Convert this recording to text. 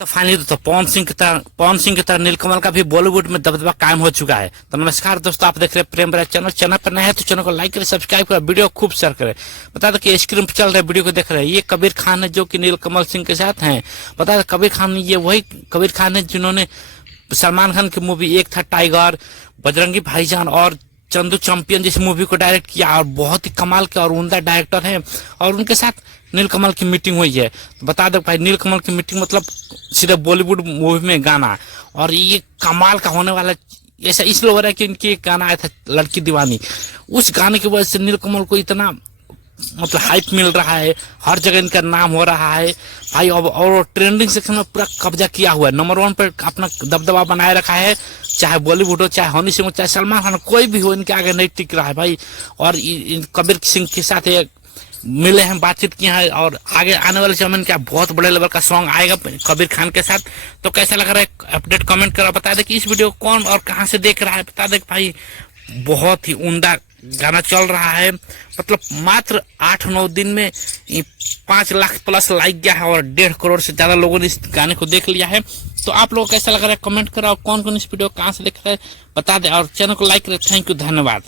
तो फाइनली तो पवन सिंह की तरह नीलकमल का भी बॉलीवुड में दबदबा कायम हो चुका है। तो नमस्कार दोस्तों, आप देख रहे हैं प्रेम राज चैनल पर नए हैं तो चैनल को लाइक करें, सब्सक्राइब करें, वीडियो खूब शेयर करें। बता दो कि स्क्रीन पर चल रहे वीडियो को देख रहे हैं, ये कबीर खान है जो कि नीलकमल सिंह के साथ हैं। बता दो कबीर खान, ये वही कबीर खान है जिन्होंने सलमान खान की मूवी एक था टाइगर, बजरंगी भाईजान और चंदू चैंपियन जिस मूवी को डायरेक्ट किया, और बहुत ही कमाल के और उम्दा डायरेक्टर हैं। और उनके साथ नीलकमल की मीटिंग हुई है। तो बता दो भाई, नीलकमल की मीटिंग मतलब सीधे बॉलीवुड मूवी में गाना, और ये कमाल का होने वाला। ऐसा इसलिए हो रहा है कि इनकी एक गाना आया था लड़की दीवानी, उस गाने की वजह से नीलकमल को इतना मतलब हाइप मिल रहा है, हर जगह इनका नाम हो रहा है भाई। और ट्रेंडिंग सेक्शन में पूरा कब्जा किया हुआ है, नंबर 1 पर अपना दबदबा बनाए रखा है। चाहे बॉलीवुड हो, चाहे हनी सिंह हो, चाहे सलमान खान, कोई भी हो, इनके आगे नहीं टिक रहा है भाई। और कबीर सिंह के साथ एक मिले हैं, बातचीत की है, और आगे आने वाले समय में क्या बहुत बड़े लेवल का सॉन्ग आएगा कबीर खान के साथ। तो कैसा लग रहा है अपडेट कमेंट करो, बता दे कि इस वीडियो को कौन और कहां से देख रहा है। बता दे भाई, बहुत ही उम्दा गाना चल रहा है। मतलब मात्र 8-9 दिन में 5 लाख प्लस लाइक गया है, और 1.5 करोड़ से ज्यादा लोगों ने इस गाने को देख लिया है। तो आप लोगों को कैसा लग रहा है कमेंट करो, कौन कौन इस वीडियो कहां से देख रहे हैं बता दे, और चैनल को लाइक करें। थैंक यू, धन्यवाद।